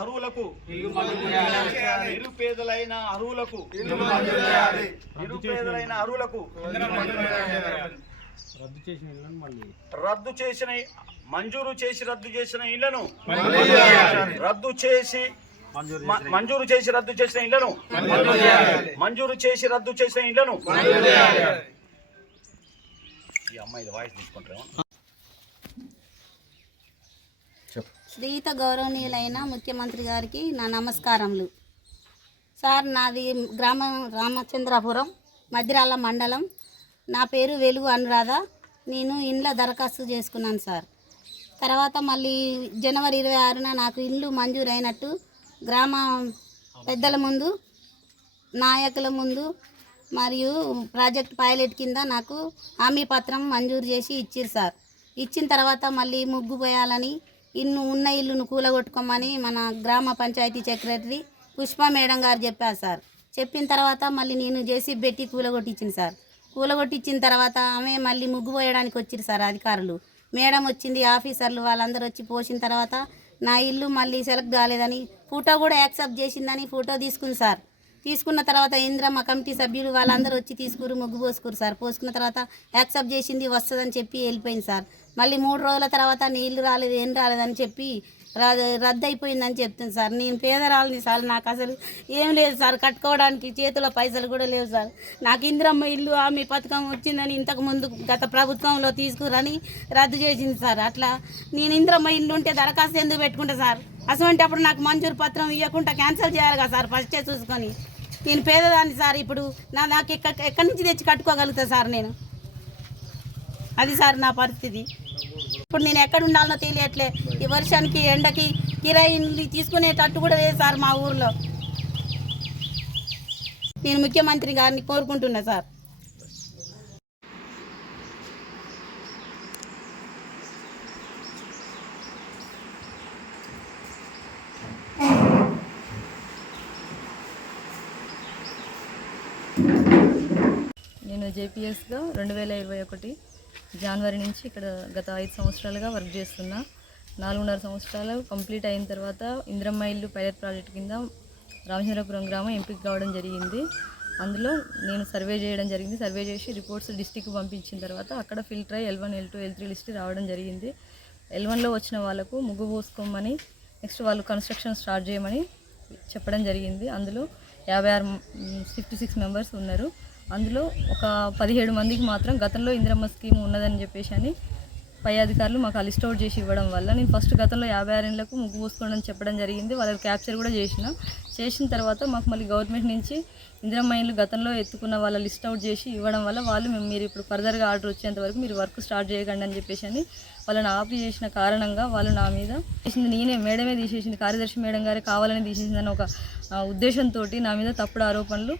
అర్హులకు నిరుపేదలైన అర్హులకు రద్దు చేసిన మంజూరు చేసి రద్దు చేసిన ఇళ్లను మంజూరు చేసి రద్దు చేసిన ఇళ్లను ఈ అమ్మాయి వాయిస్ తీసుకుంటారేమో. శ్రీయుత గౌరవనీయులైన ముఖ్యమంత్రి గారికి నా నమస్కారములు. సార్, నాది గ్రామం రామచంద్రపురం, మధ్యరాల మండలం. నా పేరు వెలుగు అనురాధ. నేను ఇండ్ల దరఖాస్తు చేసుకున్నాను సార్. తర్వాత మళ్ళీ జనవరి 26న నాకు ఇల్లు మంజూరు అయినట్టు గ్రామ పెద్దల ముందు, నాయకుల ముందు మరియు ప్రాజెక్ట్ పైలట్ కింద నాకు హామీ పత్రం మంజూరు చేసి ఇచ్చిరు సార్. ఇచ్చిన తర్వాత మళ్ళీ ముగ్గు పోయాలని, ఉన్న ఇల్లును కూలగొట్టుకోమని మన గ్రామ పంచాయతీ సెక్రటరీ పుష్ప మేడం గారు చెప్పారు సార్. చెప్పిన తర్వాత మళ్ళీ నేను జేసీబీ పెట్టి కూలగొట్టించింది సార్. కూలగొట్టించిన తర్వాత ఆమె మళ్ళీ ముగ్గు పోయడానికి వచ్చిరు సార్ అధికారులు. మేడం వచ్చింది, ఆఫీసర్లు వాళ్ళందరూ వచ్చి పోసిన తర్వాత నా ఇల్లు మళ్ళీ సెలెక్ట్ కాలేదని, ఫోటో కూడా యాక్సెప్ట్ చేసిందని ఫోటో తీసుకుంది సార్. తీసుకున్న తర్వాత ఇంద్రమ్మ కమిటీ సభ్యులు వాళ్ళందరూ వచ్చి తీసుకురు, ముగ్గు పోసుకురు సార్. పోసుకున్న తర్వాత యాక్సెప్ట్ చేసింది, వస్తుందని చెప్పి వెళ్ళిపోయింది సార్. మళ్ళీ 3 రోజుల తర్వాత నీళ్లు రాలేదు, ఏం రాలేదని చెప్పి రద్దు అయిపోయిందని చెప్తుంది సార్. నేను పేదరాలని సార్, నాకు అసలు ఏం లేదు సార్, కట్టుకోవడానికి చేతిలో పైసలు కూడా లేవు సార్. నాకు ఇంద్రమ్మ ఇల్లు ఆమె పథకం వచ్చిందని ఇంతకుముందు గత ప్రభుత్వంలో తీసుకురని రద్దు చేసింది సార్. అట్లా నేను ఇంద్రమ్మ ఇల్లు ఉంటే దరఖాస్తు ఎందుకు పెట్టుకుంటా సార్? అసలు అప్పుడు నాకు మంజూరు పత్రం ఇవ్వకుండా క్యాన్సిల్ చేయాలి కదా సార్, ఫస్టే చూసుకొని. నేను పేదదాన్ని సార్, ఇప్పుడు నాకు ఎక్కడి నుంచి తెచ్చి కట్టుకోగలుగుతా సార్ నేను? అది సార్ నా పరిస్థితి. ఇప్పుడు నేను ఎక్కడ ఉండాలనో తెలియట్లే. ఈ వర్షానికి ఎండకి కిరాయిలు తీసుకునేటట్టు కూడా లేదు సార్ మా ఊర్లో. నేను ముఖ్యమంత్రి గారిని కోరుకుంటున్నా సార్. నేను జేపీఎస్గా 2021 జనవరి నుంచి ఇక్కడ గత 5 సంవత్సరాలుగా వర్క్ చేస్తున్నా. 4.5 సంవత్సరాలు కంప్లీట్ అయిన తర్వాత ఇంద్రమ్మ ఇల్లు పైలట్ ప్రాజెక్ట్ కింద రామచంద్రపురం గ్రామం ఎంపిక కావడం జరిగింది. అందులో నేను సర్వే చేయడం జరిగింది. సర్వే చేసి రిపోర్ట్స్ డిస్ట్రిక్ట్కి పంపించిన తర్వాత అక్కడ ఫిల్టర్ అయ్యి L1, L2, L3 లిస్ట్ రావడం జరిగింది. L1లో వచ్చిన వాళ్ళకు ముగ్గు పోసుకోమని, నెక్స్ట్ వాళ్ళు కన్స్ట్రక్షన్ స్టార్ట్ చేయమని చెప్పడం జరిగింది. అందులో 56 మెంబర్స్ ఉన్నారు. అందులో ఒక 17 మందికి మాత్రం గతంలో ఇంద్రమ్మ స్కీమ్ ఉన్నదని చెప్పేసి అని పై అధికారులు మాకు లిస్ట్ అవుట్ చేసి ఇవ్వడం వల్ల నేను ఫస్ట్ గతంలో 56 ఏళ్ళకు ముగ్గు పోసుకోవడం చెప్పడం జరిగింది. వాళ్ళకి క్యాప్చర్ కూడా చేసిన తర్వాత మాకు మళ్ళీ గవర్నమెంట్ నుంచి ఇంద్రమ్మ ఇల్లు గతంలో ఎత్తుకున్న వాళ్ళ లిస్ట్ అవుట్ చేసి ఇవ్వడం వల్ల వాళ్ళు మీరు ఇప్పుడు ఫర్దర్గా ఆర్డర్ వచ్చేంత వరకు మీరు వర్క్ స్టార్ట్ చేయకండి అని చెప్పేసి అని వాళ్ళని ఆపి చేసిన కారణంగా వాళ్ళు నా మీద నేనే మేడమే తీసేసింది, కార్యదర్శి మేడం గారే కావాలని తీసేసిందని ఒక ఉద్దేశంతో నా మీద తప్పుడు ఆరోపణలు